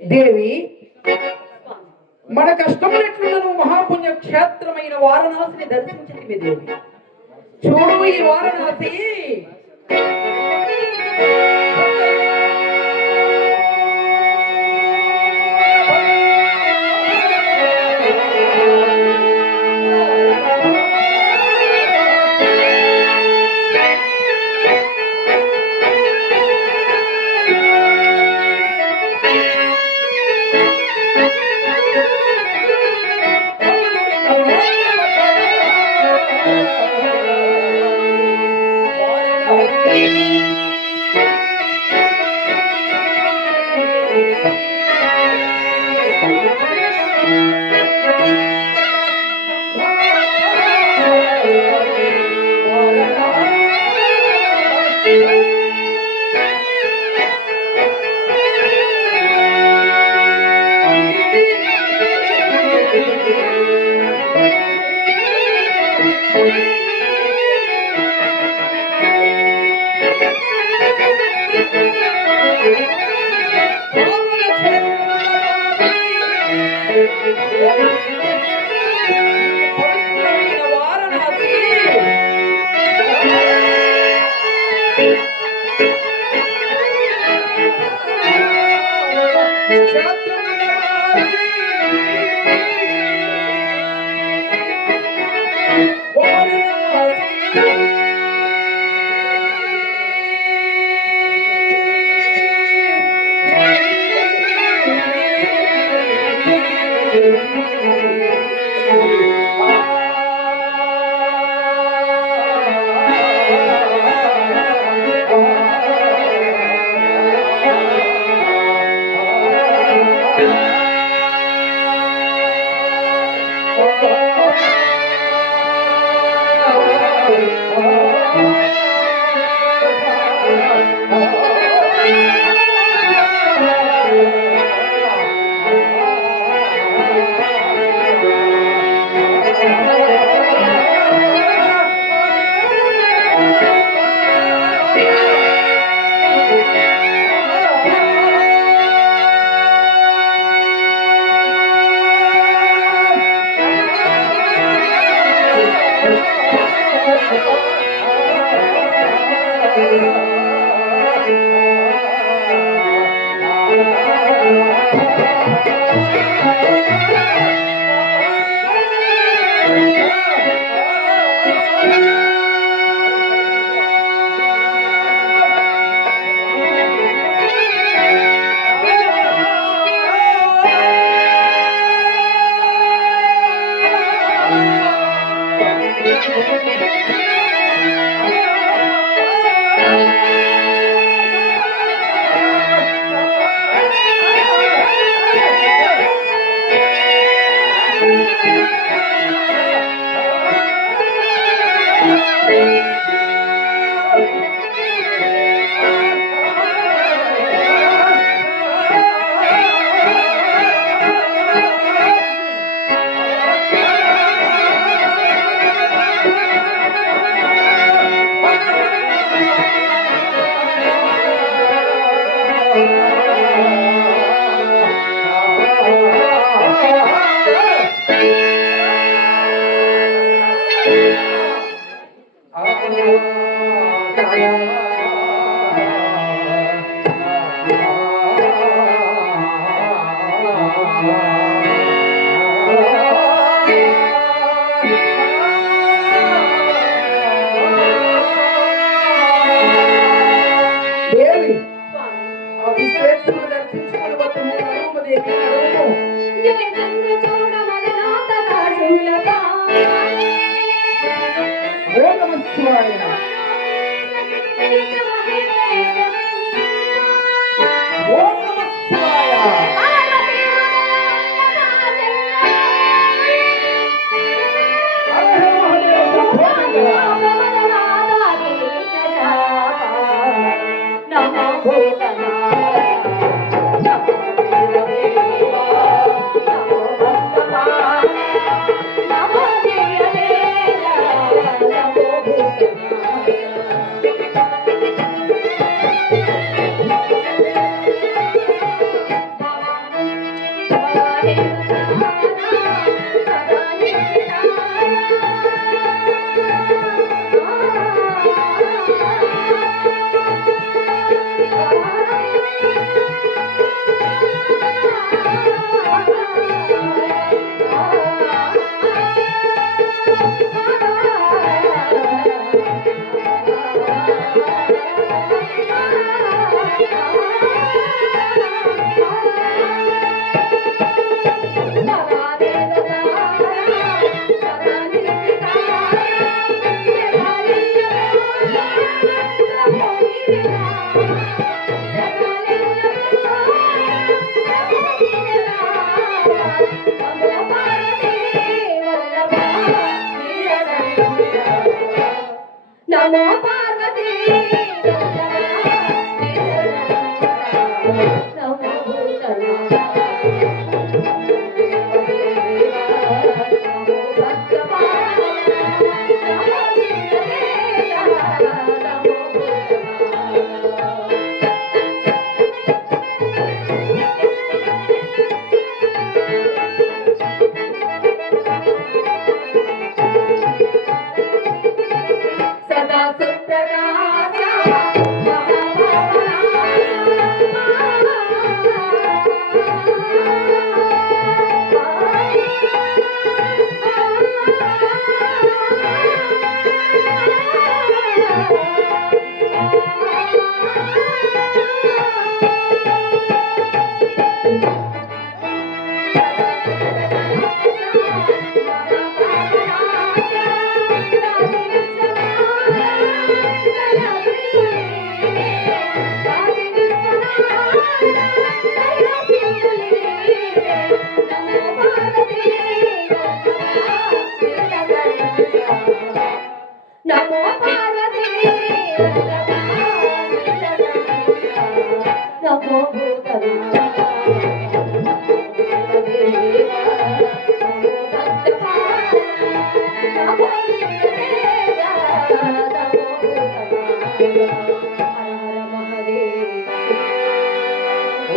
దేవి, మన కష్టములెట్లున్నను మహాపుణ్య క్షేత్రమైన వారణాసిని దర్శించింది దేవి. చూడు ఈ వారణాసి నమో పార్వతీ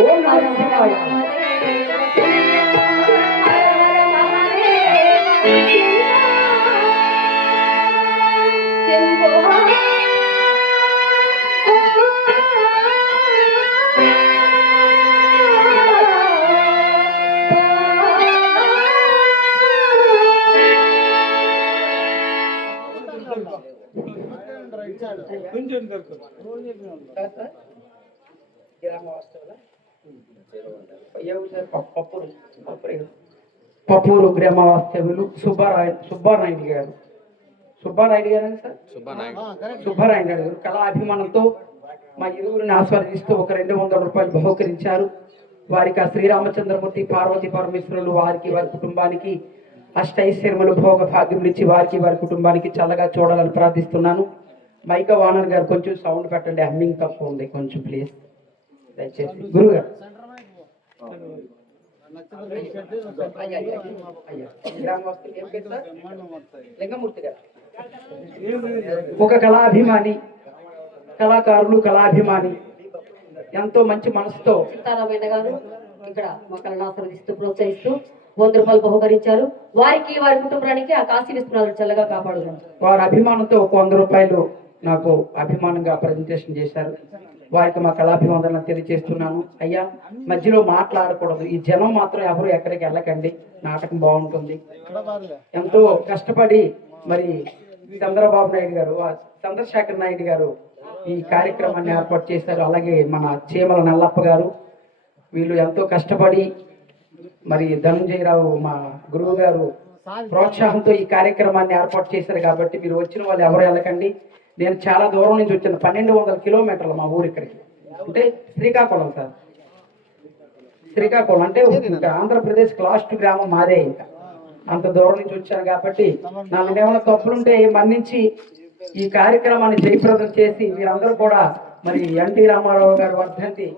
ఓం నమః శివాయ. పప్పూరు గ్రామ వాస్తవ్యులు సుబ్బారాయుడు గారు అని సార్ సుబ్బారాయుడు గారు కళా అభిమానంతో మా ఇరువురిని ఆస్వాదిస్తూ ఒక 200 రూపాయలు బహుకరించారు. వారికి ఆ శ్రీరామచంద్రమూర్తి పార్వతీ పరమేశ్వరులు వారికి వారి కుటుంబానికి అష్టైశ్వర్యములు భోగ భాగ్యములు ఇచ్చి వారికి వారి కుటుంబానికి చల్లగా చూడాలని ప్రార్థిస్తున్నాను. మైక వానర్ గారు కొంచెం సౌండ్ పెట్టండి, హమ్మింగ్ తక్కువ ఉంది కొంచెం ప్లీజ్ దయచేసి. గురువు గారు లింగమూర్తి గారు ఒక కళాభిమాని, కళాకారులు కళాభిమాని, ఎంతో మంచి మనసుతో సీతారామయ్య గారు ఇక్కడ మొక్కలను ఆశీర్వదిస్తూ ప్రోత్సహిస్తూ 100 రూపాయలు బహుకరించారు. వారికి వారి కుటుంబానికి ఆ కాశీ విశ్వనాథుడు చల్లగా కాపాడుతారు. వారి అభిమానంతో ఒక 100 రూపాయలు నాకు అభిమానంగా ప్రజెంటేషన్ చేశారు. వారికి మా కళాభివందనలు తెలియజేస్తున్నాను. అయ్యా మధ్యలో మాట్లాడకూడదు, ఈ జనం మాత్రం ఎవరు ఎక్కడికి వెళ్ళకండి, నాటకం బాగుంటుంది. ఎంతో కష్టపడి మరి చంద్రబాబు నాయుడు గారు, చంద్రశేఖర్ నాయుడు గారు ఈ కార్యక్రమాన్ని ఏర్పాటు చేశారు. అలాగే మన చీమల నల్లప్ప గారు, వీళ్ళు ఎంతో కష్టపడి మరి ధనంజయరావు మా గురువు గారు ప్రోత్సాహంతో ఈ కార్యక్రమాన్ని ఏర్పాటు చేశారు. కాబట్టి మీరు వచ్చిన వాళ్ళు ఎవరు వెళ్ళకండి. నేను చాలా దూరం నుంచి వచ్చాను, 1200 కిలోమీటర్లు మా ఊరు ఇక్కడికి, అంటే శ్రీకాకుళం సార్, శ్రీకాకుళం అంటే ఇంకా ఆంధ్రప్రదేశ్ లాస్ట్ గ్రామం మాదే. ఇంకా అంత దూరం నుంచి వచ్చాను కాబట్టి నాకు ఏమైనా తప్పులుంటే మన్నించి ఈ కార్యక్రమాన్ని జయప్రదం చేసి మీరందరూ కూడా మరి ఎన్టీ రామారావు గారి వర్ధంతి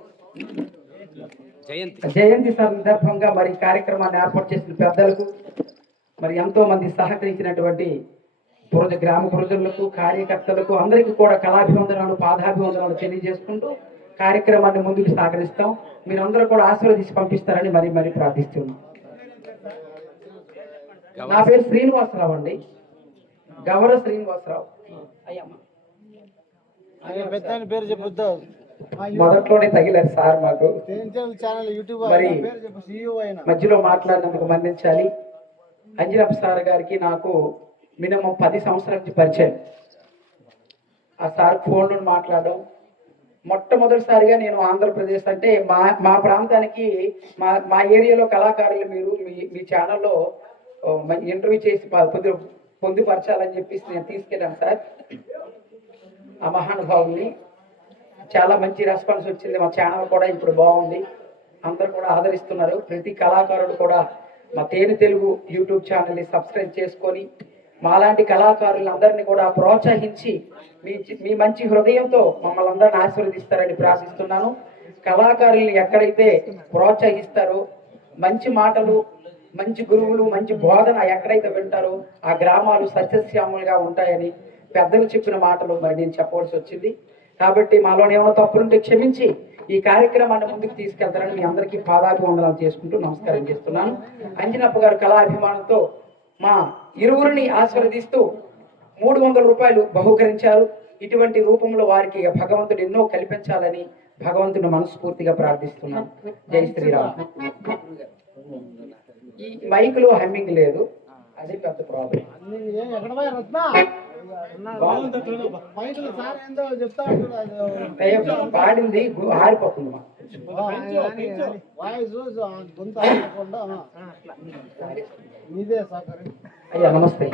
జయంతి సందర్భంగా మరి ఈ కార్యక్రమాన్ని ఏర్పాటు చేసిన పెద్దలకు మరి ఎంతో మంది సహకరించినటువంటి గ్రామ ప్రజలకు కార్యకర్తలకు అందరికీ కూడా కళాభివందనాలు పాదాభివందనాలు తెలియజేసుకుంటూ కార్యక్రమాన్ని ముందుకు సాగరిస్తాం. మీరందరూ కూడా ఆశీర్వదించి పంపిస్తారని మరి మరి ప్రార్థిస్తున్నాం. నా పేరు శ్రీనివాసరావు అండి, గవర శ్రీనివాసరావు. పేరు చెప్పొద్దు, మొదట్లోనే తగిలారు సార్ మాకు. మరి మధ్యలో మాట్లాడినందుకు మన్నించాలి. అంజనప్ప సార్ గారికి నాకు మినిమం 10 సంవత్సరాల నుంచి పరిచయం. ఆ సార్ ఫోన్లో మాట్లాడడం మొట్టమొదటిసారిగా నేను ఆంధ్రప్రదేశ్ అంటే మా ప్రాంతానికి మా ఏరియాలో కళాకారులు మీరు మీ ఛానల్లో ఇంటర్వ్యూ చేసి పొందుపరచాలని చెప్పేసి నేను తీసుకెళ్ళాను సార్. ఆ మహానుభావుని చాలా మంచి రెస్పాన్స్ వచ్చింది. మా ఛానల్ కూడా ఇప్పుడు బాగుంది, అందరు కూడా ఆదరిస్తున్నారు. ప్రతి కళాకారుడు కూడా మా తేనె తెలుగు యూట్యూబ్ ఛానల్ని సబ్స్క్రైబ్ చేసుకొని మాలాంటి కళాకారులందరినీ కూడా ప్రోత్సహించి మీ మంచి హృదయంతో మమ్మల్ని అందరిని ఆశీర్వదిస్తారని ప్రార్థిస్తున్నాను. కళాకారుల్ని ఎక్కడైతే ప్రోత్సహిస్తారో, మంచి మాటలు, మంచి గురువులు, మంచి బోధన ఎక్కడైతే వింటారో ఆ గ్రామాలు సస్యశ్యాములుగా ఉంటాయని పెద్దలు చెప్పిన మాటలు మరి నేను చెప్పవలసి వచ్చింది. కాబట్టి మాలోనే ఏమైనా తప్పులుంటే క్షమించి ఈ కార్యక్రమాన్ని ముందుకు తీసుకెళ్తారని మీ అందరికీ పాదాభివందనాలు చేసుకుంటూ నమస్కారం చేస్తున్నాను. అంజనప్ప గారు కళాభిమానంతో మా ఇరువురిని ఆశీర్వదిస్తూ 300 రూపాయలు బహుకరించారు. ఇటువంటి రూపంలో వారికి భగవంతుడు ఎన్నో కల్పించాలని భగవంతుని మనస్ఫూర్తిగా ప్రార్థిస్తున్నాను. జై శ్రీరామ్. ఈ మైక్లో హమ్మింగ్ లేదు, అది పెద్ద ప్రాబ్లం. పాడింది ఆరిపోతుంది. అయ్యా నమస్తే.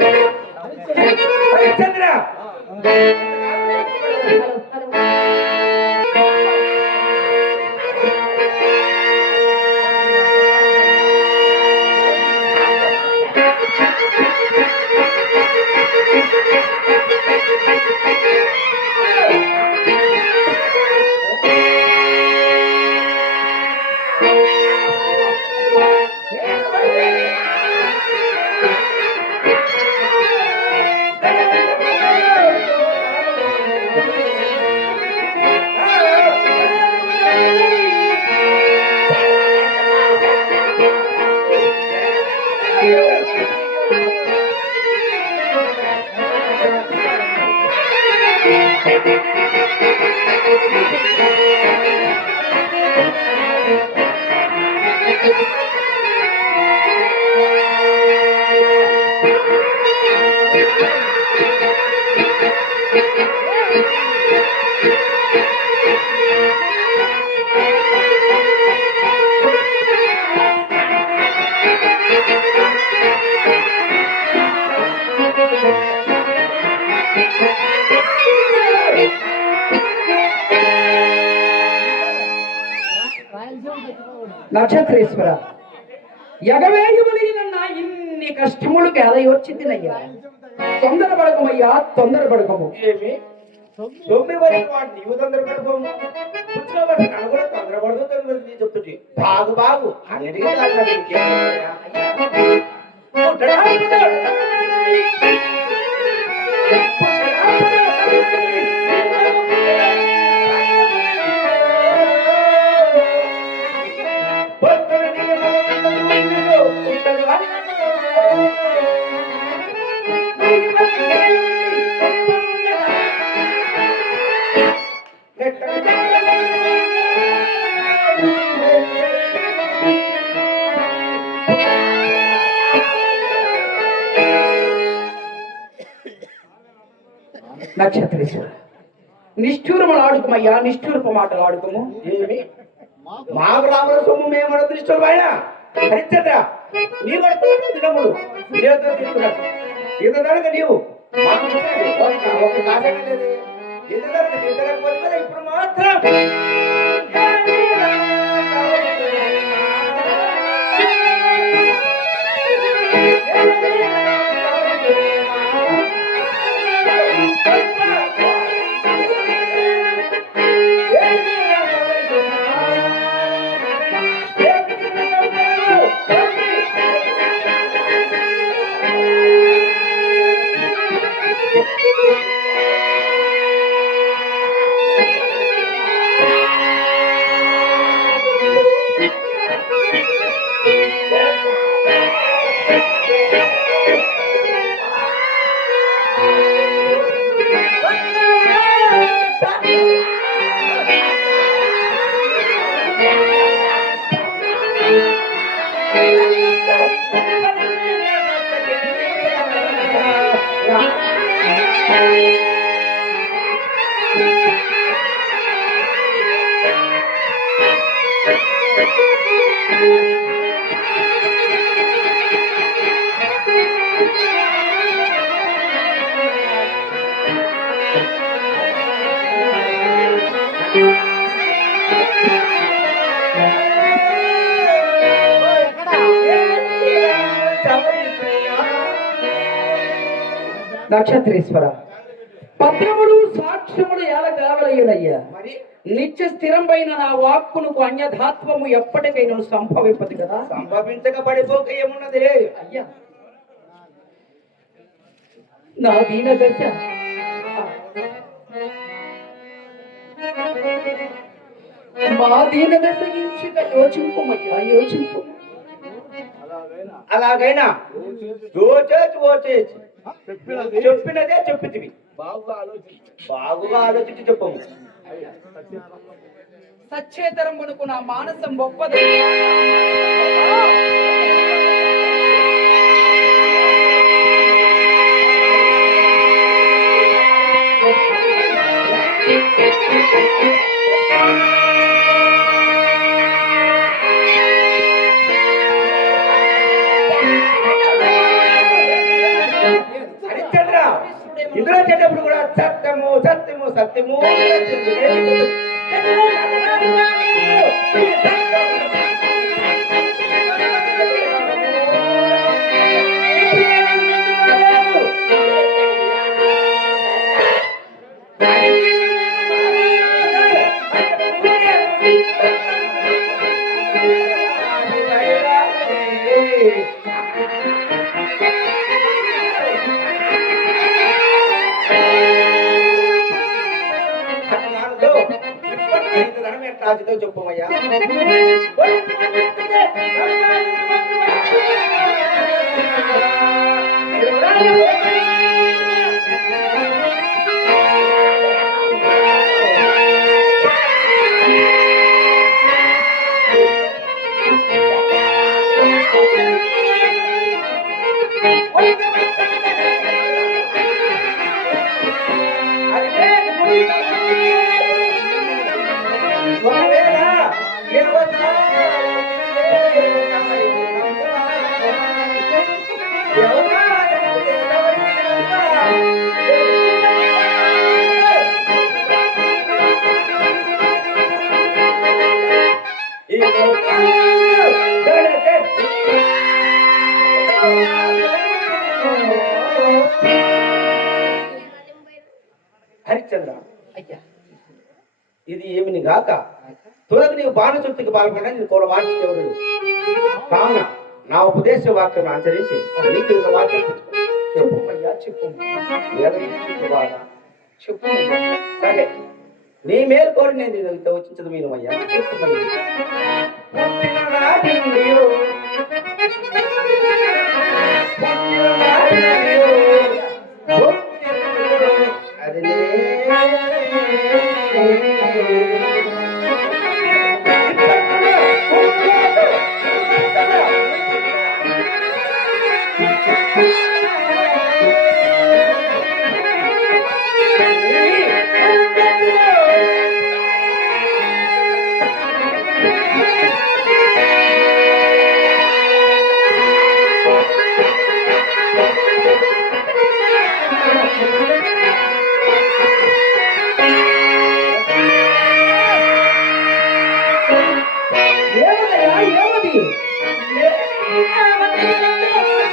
నక్షత్రేశ్వర ఎగవేయవలైన ఇన్ని కష్టములు గెలయొచ్చినయ్యా, తొందరపడకమయ్యా, తొందరపడకము. ఏమి నీవు తొందరపడకము, కూడా తొందరపడదు చెప్తుంది. బాగు బాగు నక్షత్రేశ్వర నిష్ఠూరములు ఆడుకోమయ్యా, నిష్ఠూరపు మాటలు ఆడుకోము. ఏమి మా బ్రాహ్మణ సొమ్ము మేము అదృష్టం ఆయన హరిచంద్ర నీ వర్తములు ఇంతదనక నీవు ఒక కాసే లేదు. ఇంతదనక తీర్చలేకపోతే ఇప్పుడు మాత్రం నక్షత్రేశ్వర పత్రములు సాక్ష్యములు ఎలా కావలయ్యనయ్యా మరి నిత్య స్థిరమైన నా వాక్కునకు అన్యధాత్వము ఎప్పటికైనా సంభవింపదు కదా. సంభవించక పడిపోక ఏమున్నది? అయ్యా నా దీన దశ మా దీన దశ ఇంచుక యోచింపుమయ్యా యోచింపు. అలాగైనా చెప్పినదే చెప్పితివి. బాగుగా ఆలోచించి చెప్పము. సచ్చేతరం కొనుకు నా మానసం గొప్పది. హరిశ్చంద్ర ఇందులో చెడ్డప్పుడు కూడా సత్యము సత్యము సత్యము రాజుతో చెప్పమయ్యా. హరిశ్చంద్ర అయ్యా ఇది ఏమిని గాక తులకు నీవు బాణశక్తికి పాల్పడా నేను కూడా వార్చు కావున నా ఉపదేశ వాక్యం ఆచరించి నీకు ఒక వాక్యం చెప్పుమయ్యా చెప్పు చెప్పు. సరే నీ మేలు కోరి నేను ఇంత వచ్చించదు మీరు అయ్యా. అది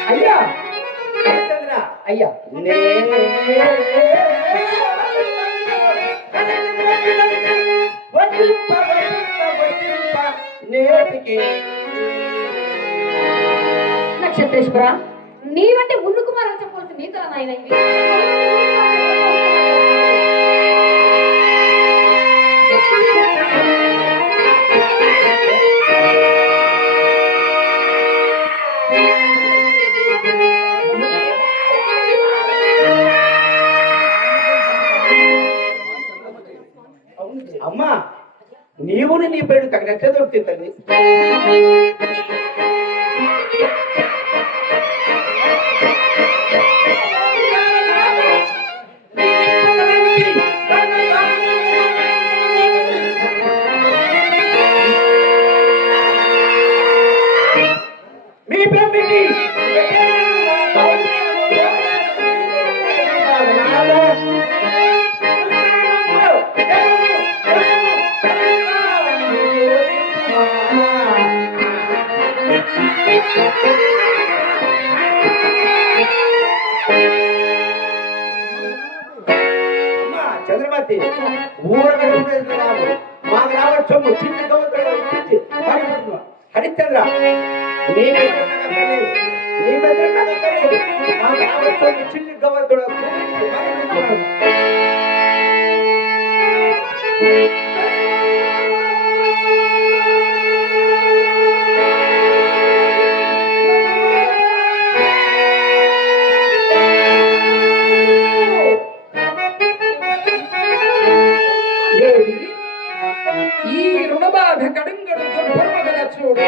అయ్యా హరిశ్చంద్ర అయ్యా నేటికి నక్షత్రేశ్వర నీవంటే ముందు కుమారులు చెప్పవలసి మీతో నాయన ఇవి. అమ్మా నీవు నీ పేరు తగినట్లే దొరుకుతుంది తల్లి. మీ పెంపిటి సొమ్ము చిన్న గౌరవం ఇప్పించి పారిపోతున్నావు. హరిశ్చంద్ర నీ బెదిరి నాకు అక్కర్లేదు. మా రావణ సొమ్ము చిన్న గౌరవం దేవి, ఈ రుణబాధ కడుంగడు దుర్భర్మగల చూడు.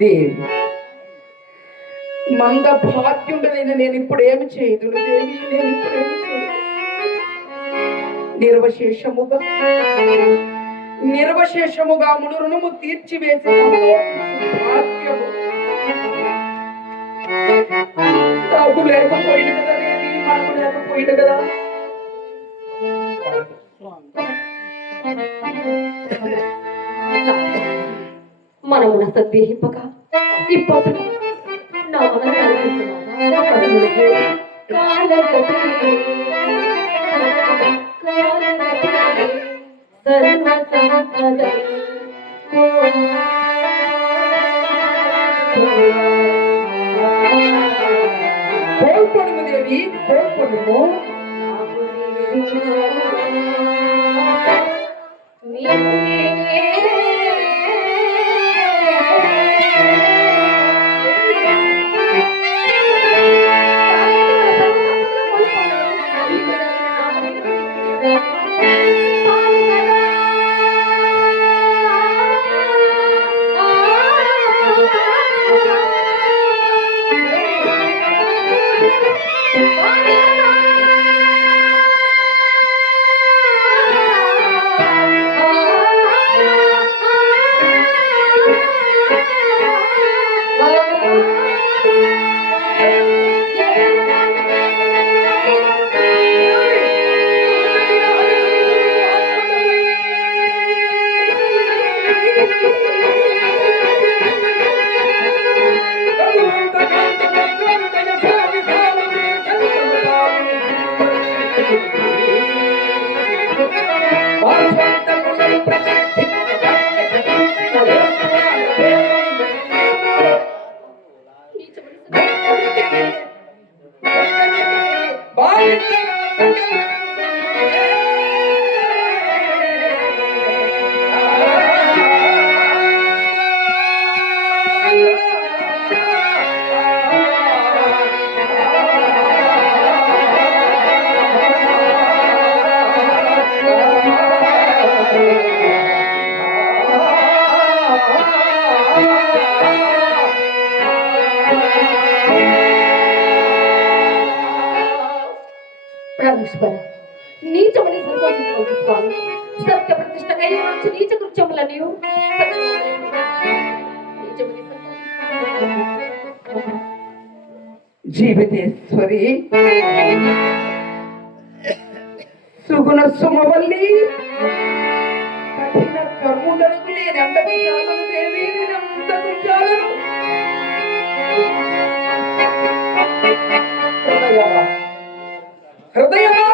దేవి, మంద భాగ్యుండదైన నేను ఇప్పుడు ఏమి చేయదు దేవి, నేను ఇప్పుడు ఏమి చేయదు. నిర్వశేషముగా ముడు రుణము తీర్చివేసే భాగ్యము నాకు లేకపోయింది కదా దేవి, మనకు లేకపోయింది కదా. మనమున సందేహింపక ఇప్పుడు నా కోల్పడుము దేవి, కోల్పడుము. ఆ పరమేశ్వర నీచమని సంకోచించుకోండి స్వామి. సత్య ప్రతిష్ట కైవచ్చు నీచ కృత్యములని జీవితేశ్వరి సుగుణ సుమవల్లి కఠిన కర్ములకు నేనెంతకు చాలను దేవి, నేనెంతకు చాలను. హృదయమా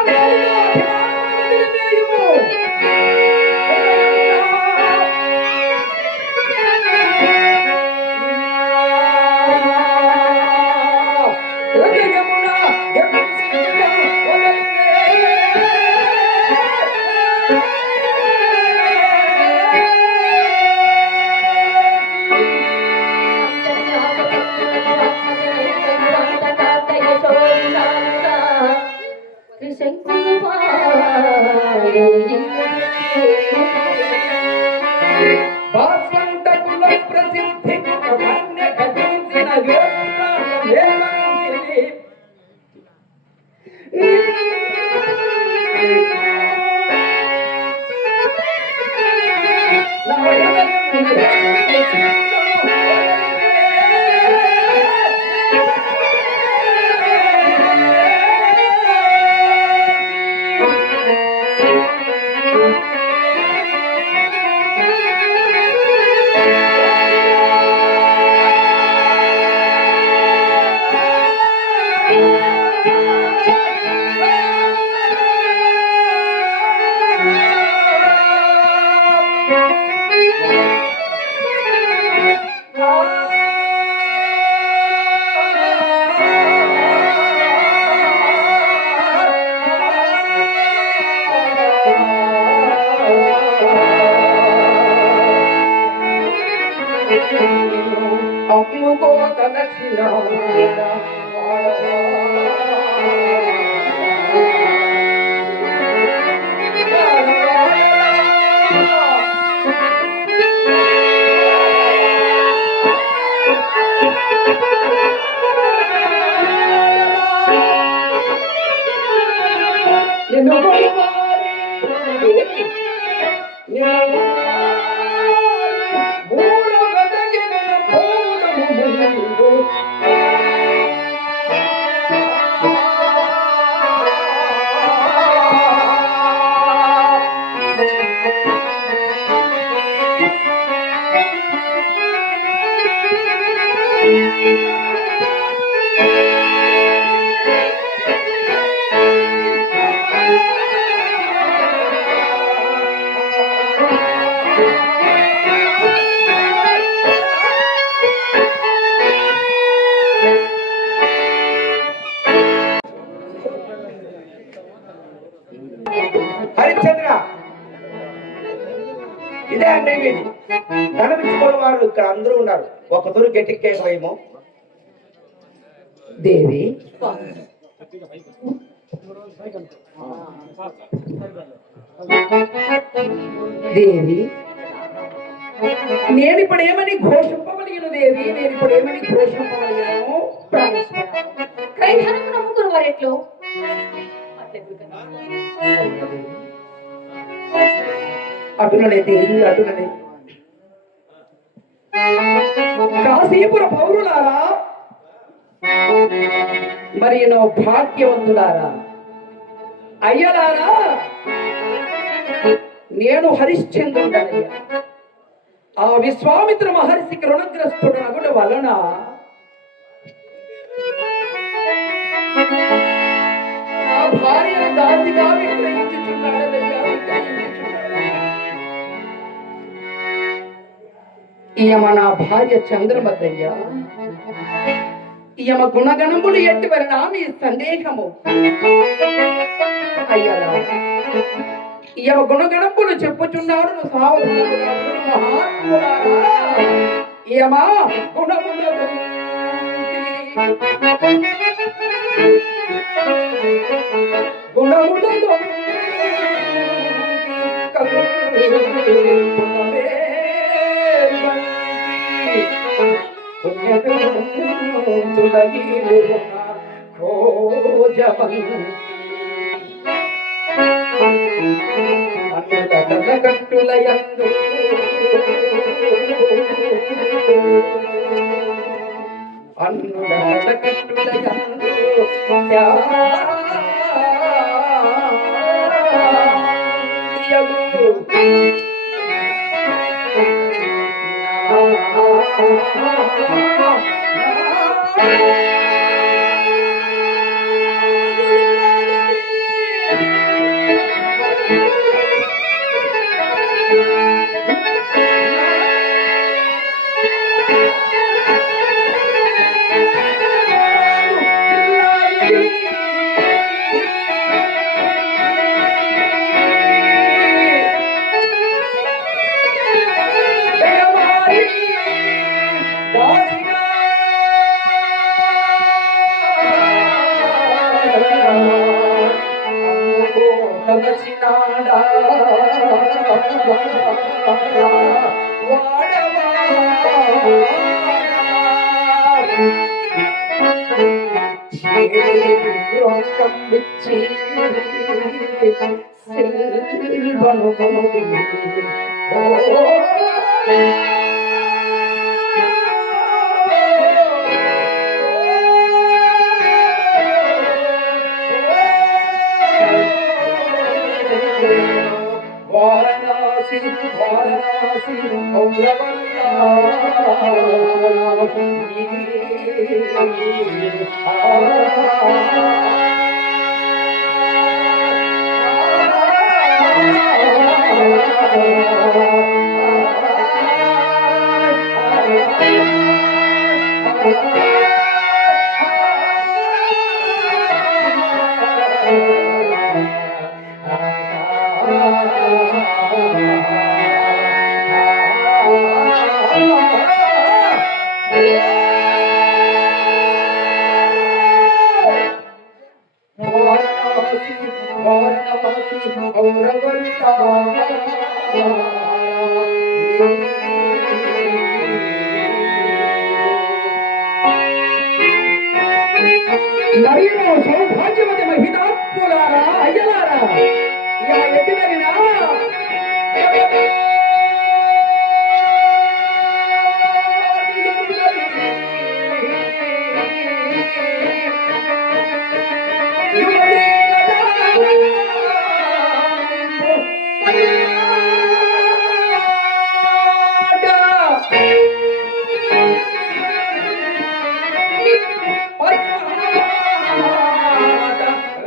హరిశ్చంద్ర, ఇదే అంటే మీది కనిపించుకున్న వారు ఇక్కడ అందరూ ఉన్నారు. ఒక తూరు గట్టికేమో దేవి, దేవి, నేను ఇప్పుడు ఏమని ఘోషింపవలిగిన దేవి, నేను ఇప్పుడు ఏమని ఘోషింపవలిగినను? క్రైస్తవులను నమ్ముకున్న వారెట్లో అటులనే దేవి, అటులనే. కాశీపుర పౌరులారా, మరి నో భాగ్యవంతులారా, అయ్యలారా, నేను హరిశ్చంద్రుడనయ్యా. ఆ విశ్వామిత్ర మహర్షికి రుణగ్రస్తుడనగుట వలన నా భార్యను దాసిగా విక్రయించుచున్నాడనయ్యా, విక్రయించుచున్నాడు. ఈయమ నా భార్య చంద్రమద్దయ్యా. ఈయమ గుణగణములు ఎట్టి వలన మీ సందేహము అయ్యలా. ఈయమ గుణగణములు చెప్పుచున్నాడు సావధానముగా విను మహాత్ములారా. ఈయమ గుణముల గుణములలో కట్టులయందు అన్నుల కట్టులయందు తలచినాడా వాడవా రొక్కం విచ్చి సిల్వను వారణాసి వారణాసి నవీన సౌభాగ్యవతి మహిళాత్ములారా అయ్యలారా ఇలా ఎట్టినవినా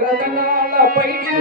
రతనాల పైడి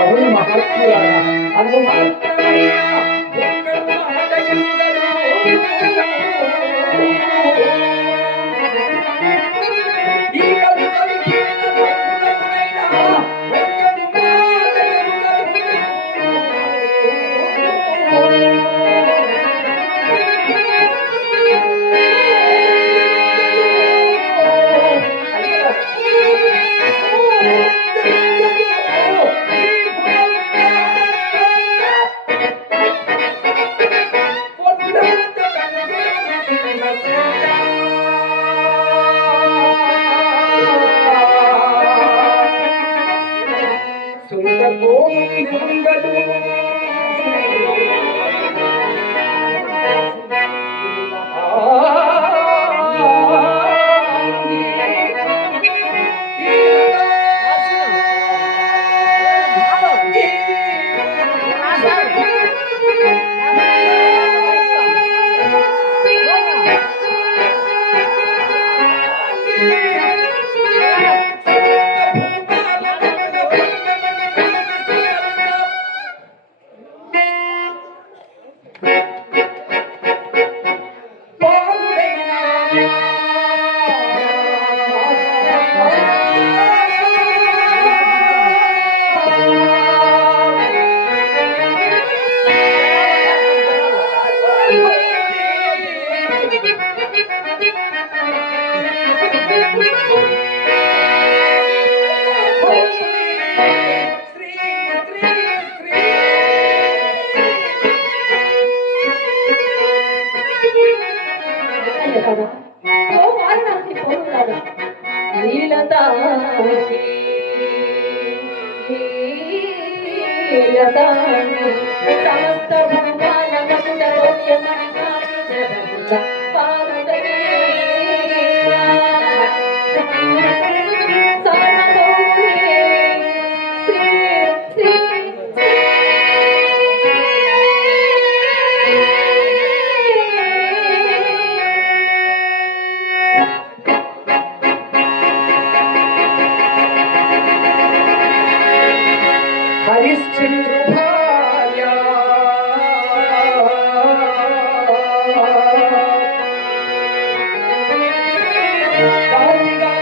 అవును మహాత్ములారా అందు మాత్రమయ్యా ఒక్కడు మాటయుండరు. ఈ కలుగలు కీర్త భక్తులకునైనా ఒక్కడు మాటయుండరు. సమస్త భూమాల హరిశ్చంద్రు భార్య దాసిగా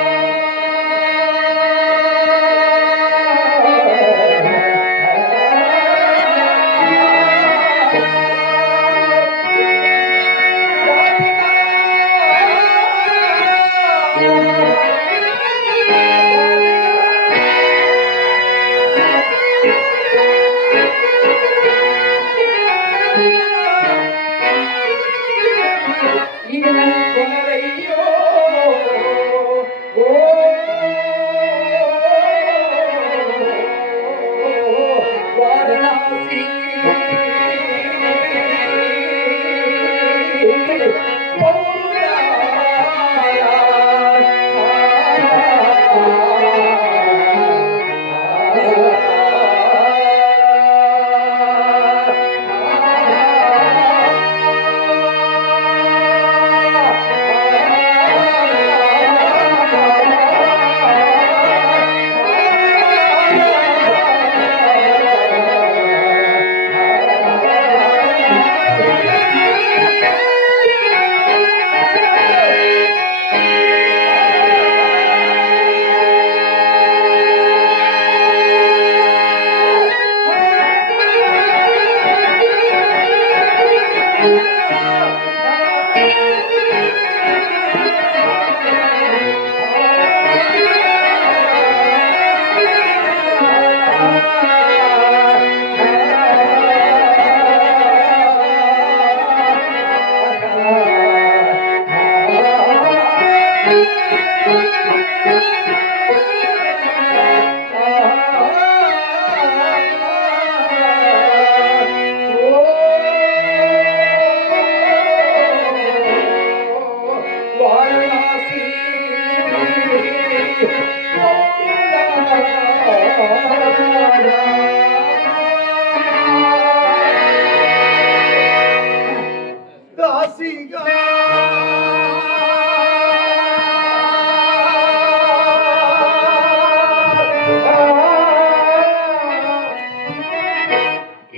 దాసిగా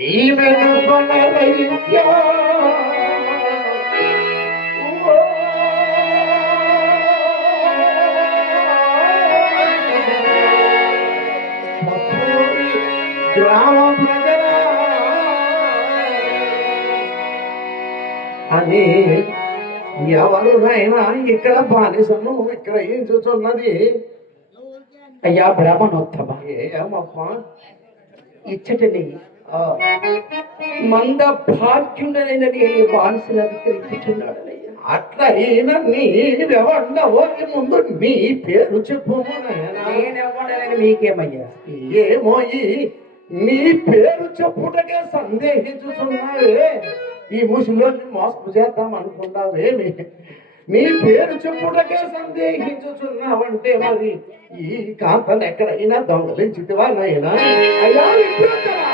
ఈమెను కొనవయ్యా గ్రామ ప్రజల అని ఎవరునైనా ఇక్కడ బానిసను విక్రయించుతున్నది. అయ్యా బ్రాహ్మణోత్తమ, ఏమప్పా ఇచ్చటని మంద భాగ్యుడైన నేను బానిసను విక్రయించుచున్నాడనయ్యా. అట్లా అయినా నీవెవడవో ముందు నీ పేరు చెప్పు. నేనెవడని మీకేమయ్యా? ఏమో నీ పేరు చెప్పుటకే సందేహించుచున్నావే. ఈ ముసలిని మోసం చేద్దాం అనుకున్నావేమి? నీ పేరు చెప్పుటకే సందేహించుచున్నావంటే మరి ఈ కాంతను ఎక్కడైనా దొంగలించితివా నాయనా? అయ్యా విప్రోత్తమా!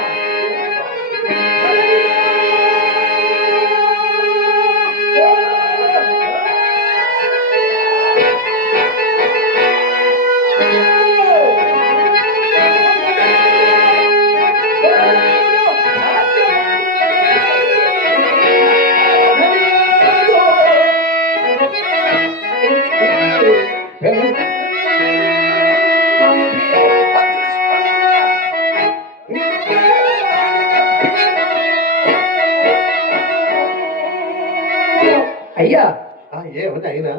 అయ్యా ఏమనైనా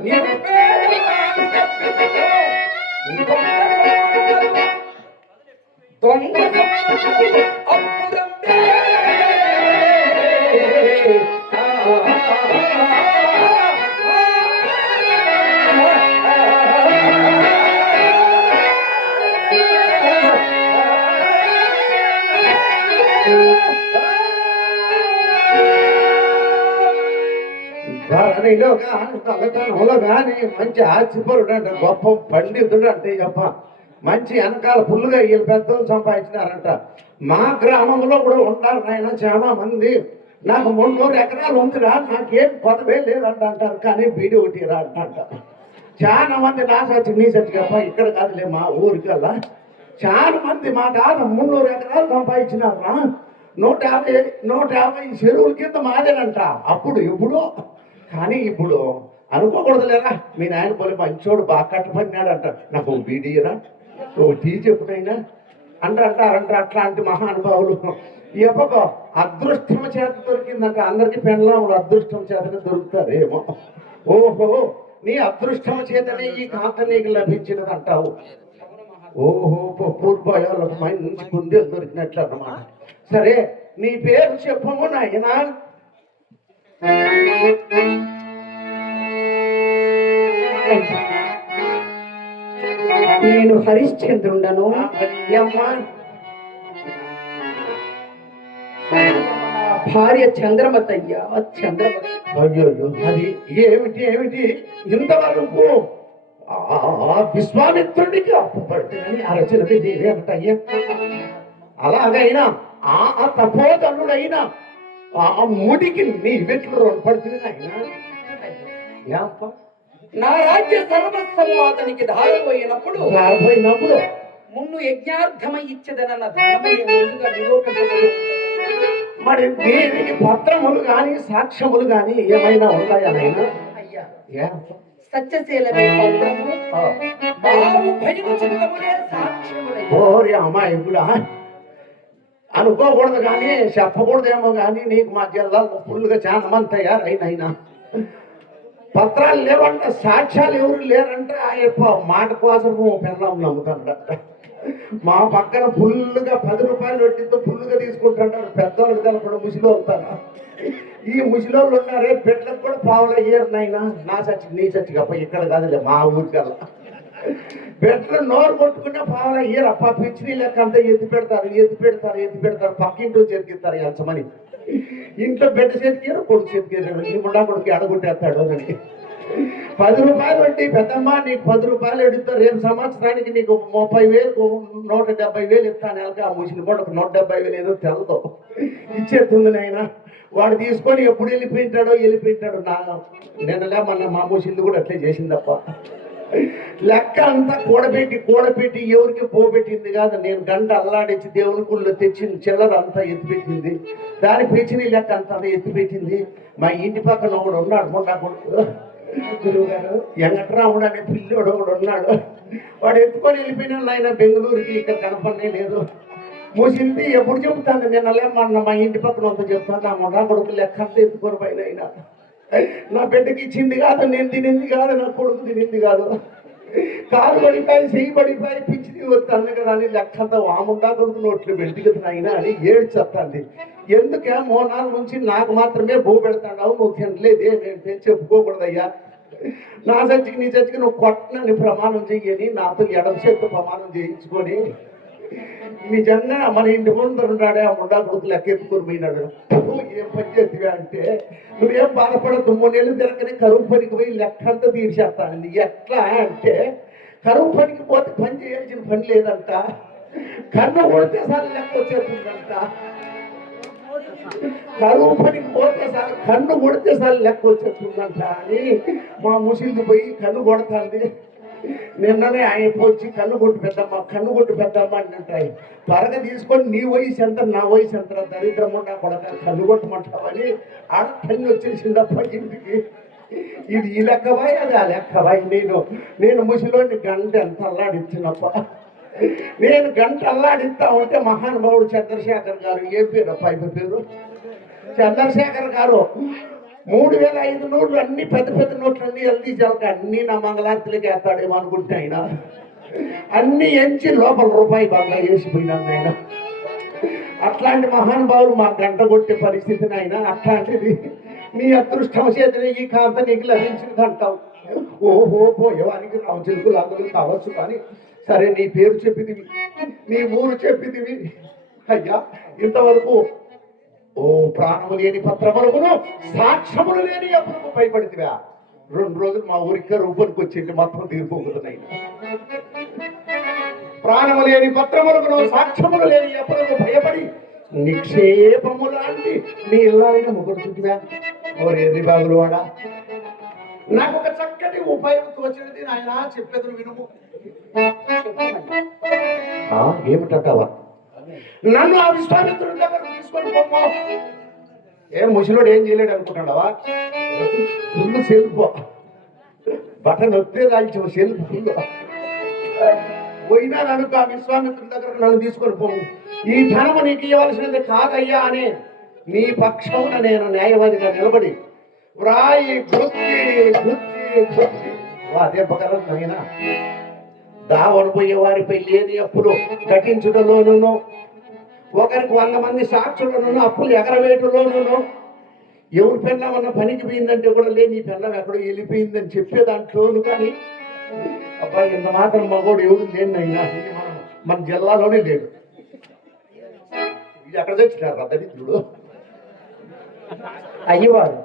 పనిలో కానీ తలతనంలో కానీ మంచి ఆస్తిపరుడు అంటే గొప్ప పండితుడు అంటే చెప్ప మంచి వెనకాల ఫుల్గా వీళ్ళు పెద్దలు సంపాదించినారంట. మా గ్రామంలో కూడా ఉంటారు నాయన చాలా మంది. నాకు 300 ఎకరాలు ఉందిరా, నాకేం కొదవే లేదంట అంటారు, కానీ బీడి ఒకటి రా అంట. చాలా మంది నా సచ్చి నీ సచ్చి గప్ప ఇక్కడ కాదులే మా ఊరికల్లా చాలా మంది మా తాత 300 ఎకరాలు సంపాదించినారా. 150 చెరువుల కింద మాదేనంట అప్పుడు. ఇప్పుడు కానీ ఇప్పుడు అనుకోకూడదు లేరా, మీ నాయన పోలి మంచోడు బాగా కట్టబడినాడంట, నాకు ఓ బీడీరా ఓ టీ చెప్పునైనా అంటారంట. అట్లాంటి మహానుభావులు ఎప్పకో అదృష్టం చేత దొరికిందంట. అందరికి పెళ్ళాములు అదృష్టం చేతనే దొరుకుతారేమో. ఓహో నీ అదృష్టం చేతనే ఈ కాంత నీకు లభించినది అంటావు. ఓహో పూర్వయాలకు మంచి కుందేలు దొరికినట్లు అన్నమాట. సరే నీ పేరు చెప్పము నాయనా. నేను హరిశ్చంద్రుండను. అమ్మా భార్య చంద్రమతయ్య. చంద్రమతి అయ్యో అది ఏమిటి ఇంతవరకు విశ్వామిత్రుడికి అప్పు పడుతుందని అరచినది నీవేమిటయ్యా? అలాగైనా ఆ తపోధనుడైనా ఆ ముడికి నీవెట్లు రుణపడుతుంది అయినా నా రాజ్య సర్వస్వము అతనికి ధారపోయినప్పుడు మున్ను యజ్ఞార్థమై ఇచ్చదనన్న ధనము ముందుగా నిరూపించబడి మరి దీనికి పత్రములు గాని సాక్ష్యములు గాని ఏమైనా ఉన్నాయా నాయనా? అయ్యా సత్యశీలమే పత్రము, బావు భయము చిత్తములే సాక్ష్యములై. ఓరి అమ్మాయి కూడా అనుకోకూడదు కానీ చెప్పకూడదేమో కానీ నీకు మా జిల్లాలో ఫుల్గా చాలా మంది తయారైనైనా పత్రాలు లేవంట, సాక్ష్యాలు ఎవరు లేరంటే ఆ మాట కోసం పెళ్ళం నమ్ముతాడట. మా పక్కన ఫుల్గా 10 రూపాయలు పెట్టిందో ఫుల్గా తీసుకుంటుంటారు. పెద్దవాళ్ళకి తెలపడం ముసిలో అవుతారా? ఈ ముసిలోళ్ళు ఉన్నారే బిడ్డలకు కూడా పావులు అయ్యారు నాయన. నా చచ్చి నీ చచ్చి గప్ప ఇక్కడ కాదులే మా ఊరికల్లా బిడ్డలు నోరు కొట్టుకునే పావులు అయ్యారు. అప్ప పిచ్చిని లెక్క అంతా ఎత్తి పెడతారు పక్కింటి చేతికిస్తారు ఎంతమని. ఇంట్లో బిడ్డ చేతికి కొడుకు చేతికి ఈ ముండా కొడుకు అడగొట్టేస్తాడు అని 10 రూపాయలు పెట్టి పెద్దమ్మ నీకు 10 రూపాయలు ఎడుతారు, రేపు సంవత్సరానికి నీకు 30,000 170,000 ఇస్తాను. నెలకి ఆ ముసిలి కూడా 170,000 ఏదో తెలతో ఇచ్చేస్తుంది నాయన. వాడు తీసుకొని ఎప్పుడు వెళ్ళిపోయింటాడు. నిన్నలే మొన్న మా ముసిలి కూడా అట్లే చేసిందప్ప. లెక్క అంతా కూడబెట్టి ఎవరికి పోబెట్టింది కాదు. నేను గంట అల్లాడించి దేవుని గుళ్ళో తెచ్చింది చిల్లర అంతా ఎత్తిపెట్టింది. దాని పెంచిన లెక్క అంతా ఎత్తిపెట్టింది. మా ఇంటి పక్కన ఒకడు ఉన్నాడు, మొండా కొడుకు గురువు గారు వెంకట్రాముడు అనే పిల్లోడు ఒకడు ఉన్నాడు. వాడు ఎత్తుకొని వెళ్ళిపోయినాడు ఆయన బెంగళూరుకి. ఇక్కడ కనపడనే లేదు. ముసింది ఎప్పుడు చెబుతాను నిన్నలే మొన్న మా ఇంటి పక్కన అంతా చెప్తాను. నా మొండా కొడుకు లెక్క అంతా ఎత్తుకొని పైన అయినా నా బిడ్డకి ఇచ్చింది కాదు, నేను తినింది కాదు, నా కొడుకు తినింది కాదు. కాలు పడిపోయి చెయ్యి పడిపోయి పిచ్చి వస్తాను కదా అని లెక్క అంతా వాముండా కొడుకు నోట్లు వెళ్తున్నా అని ఏడ్చేస్తాంది. ఎందుకే 3 నాలుగు నుంచి నాకు మాత్రమే భూ పెడతాడావు, నువ్వు తినలేదే నేను చెప్పుకోకూడదయ్యా. నా చచ్చికి నీ చచ్చికి నువ్వు కొట్టనని ప్రమాణం చెయ్యని నాతో ఎడమ చేతితో ప్రమాణం చేయించుకొని నిజంగా మన ఇంటి ముందర ఉన్నాడే ఆ ముండా కొడుకు లెక్క ఎత్తుకొని పోయినాడు. నువ్వు ఏం పని చేతివా అంటే నువ్వేం బాధపడద్దు, 3 నెలలు తిరగని కరువు పనికి పోయి లెక్క అంతా తీర్చేస్తానండి. ఎట్లా అంటే కరువు పనికి పోతే పని చేయాల్సిన పని లేదంట, కన్ను కొడితే సార్ లెక్క వచ్చేస్తుందంట. కరువు పనికి పోతే సార్ కన్ను కొడితే సార్ లెక్క వచ్చేస్తుందంట అని మా ముసిల్ది పోయి కన్ను కొడతాంది. నిన్ననే ఆయన వచ్చి కన్ను కొట్టు పెద్దమ్మ అని అంటాయి. త్వరగా తీసుకొని నీ వయసు ఎంత నా వయసు ఎంత దరిద్రము నా కొడక కన్ను కొట్టమంటావని ఆడ కన్ను వచ్చేసిందప్ప ఇంటికి. ఇది ఈ లెక్కబాయ్ అది ఆ లెక్కబాయ్. నేను ముసిలోని గంట ఎంత అల్లాడిచ్చినప్ప. నేను గంట అల్లాడిస్తా ఉంటే మహానుభావుడు చంద్రశేఖర్ గారు, ఏ పేరు అప్ప పేరు చంద్రశేఖర్ గారు 3,500 నోట్లు అన్ని పెద్ద నోట్లు అన్ని ఎల్దీ చలక అన్ని నా మంగళార్తులకి వేస్తాడేమో అనుకుంటే ఆయన అన్ని ఎంచి లోపల రూపాయి బాగా వేసిపోయినాను ఆయన. అట్లాంటి మహానుభావులు మా గంట కొట్టే పరిస్థితిని ఆయన. అట్లాంటిది నీ అదృష్టం చేతనే ఈ కాంత నీకు లభించింది అంటావు. ఓహో పోయేవానికి రామచిలుకులు అందరూ కావచ్చు. కానీ సరే నీ పేరు చెప్పిదివి, నీ ఊరు చెప్పిదివి. అయ్యా ఇంతవరకు ఓ ప్రాణము లేని పత్రములకును సాక్ష్యములు లేని అప్పులకు భయపడితివా 2 రోజులు మా ఊరికి రూపానికి వచ్చింది మొత్తం తీరిపోతున్నాయి. ప్రాణము లేని పత్రములకును సాక్ష్యములు లేని అప్పులకు భయపడి నిక్షేపము లాంటి నీ ఇల్లాలైన ముగ్గురు చుట్టివా. ఓ ఎర్రి బాగులు వాడా, నాకు ఒక చక్కటి ఉపాయం తోచినది నాయన, చెప్పేది వినుము. ఏమిటంటావా? నన్ను ఆ విశ్వామిత్రుడి దగ్గర తీసుకొని పోమ్మా. ఏం ముసలోడు ఏం చేయలేడు అనుకుంటాడావా? ఫుల్ సెల్ఫ్ బటన్ వస్తే కాల్చి సెల్ఫ్ ఫుల్ పోయినా నన్ను ఆ విశ్వామిత్రుడి దగ్గర నన్ను తీసుకొని పోము. ఈ ధనము నీకు ఇవ్వవలసినది కాదయ్యా అని నీ పక్షమున నేను న్యాయవాదిగా నిలబడి వ్రాయి గుర్తి గుర్తి గుర్తి అదేపగలరు నాయనా. దావను పోయే వారిపై లేని అప్పులు కట్టించుటలోనూ, ఒకరికి 100 మంది సాక్షులను అప్పులు ఎగరవేటులోనూ, ఎవరి పెళ్ళమన్న పనికి పోయిందంటే కూడా లేని పెళ్ళం ఎక్కడో వెళ్ళిపోయిందని చెప్పే దాంట్లోను. కానీ అబ్బాయి ఇంత మాత్రం మగోడు ఎవరు లేని అయినా మన జిల్లాలోనే లేడు. ఇది ఎక్కడ తెచ్చినారు దరిద్రుడు. అయ్యవారు